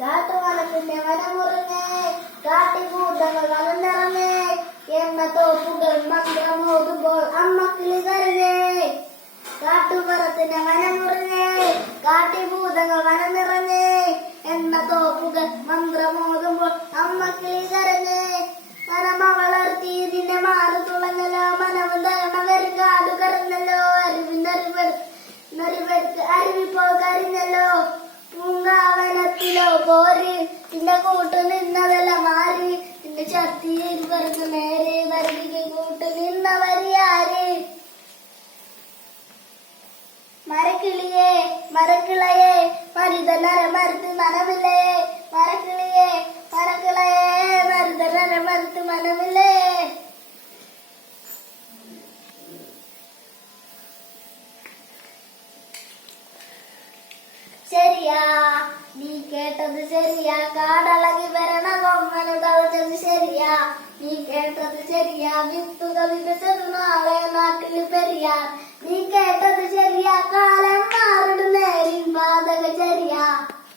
കാട്ടുമരത്തിന്റെ വനമുറങ്ങേ, കാട്ടിക്കൂട്ടങ്ങൾ വനനിറങ്ങേ, എന്ന തോപ്പുകൾ മന്ത്രമോതുമ്പോൾ അമ്മക്കിളി കരഞ്ഞേ. കാട്ടുമരത്തിന്റെ വനമുറങ്ങേ, കാട്ടിഭൂതങ്ങൾ വനനിറങ്ങേ, എന്ന തോപ്പുകൾ മന്ത്രമോതുമ്പോൾ അമ്മക്കിളി കരഞ്ഞേ. മനമ വളർത്തി നിന്റെ മാറ് തുളഞ്ഞല്ലോ, മനവും ധർമ്മകരും കാതു കറഞ്ഞല്ലോ, അറിവിനറിവെടുത്ത് അരുവിപ്പോൾ കരിഞ്ഞല്ലോ. പൂങ്കാവനത്തിലോ പോരി നിന്റെ കൂട്ടു നിന്നതല്ല മാറി, നിന്റെ ശക്തിയിൽ വെറുതെ നേരെ വരുതിക്ക് കൂട്ടു നിന്നവരിയാര്. മരക്കിളിയേ മരക്കിളയെ മരുതനര മരുത്ത് മനമില്ലേ, മരക്കിളിയേ മരക്കിളയെ മരുതനര മരുത്ത് മനമില്ലേ. ശരിയാ നീ കേട്ടത് ശരിയാ, കാടളകി വരണ കൊമ്മന തളച്ചത് ശരിയാ. നീ കേട്ടത് ശരിയാ, വിത്തുക വിതച്ചത് നാളെ നാട്ടിൽ പെരിയാ. നീ കേട്ടത്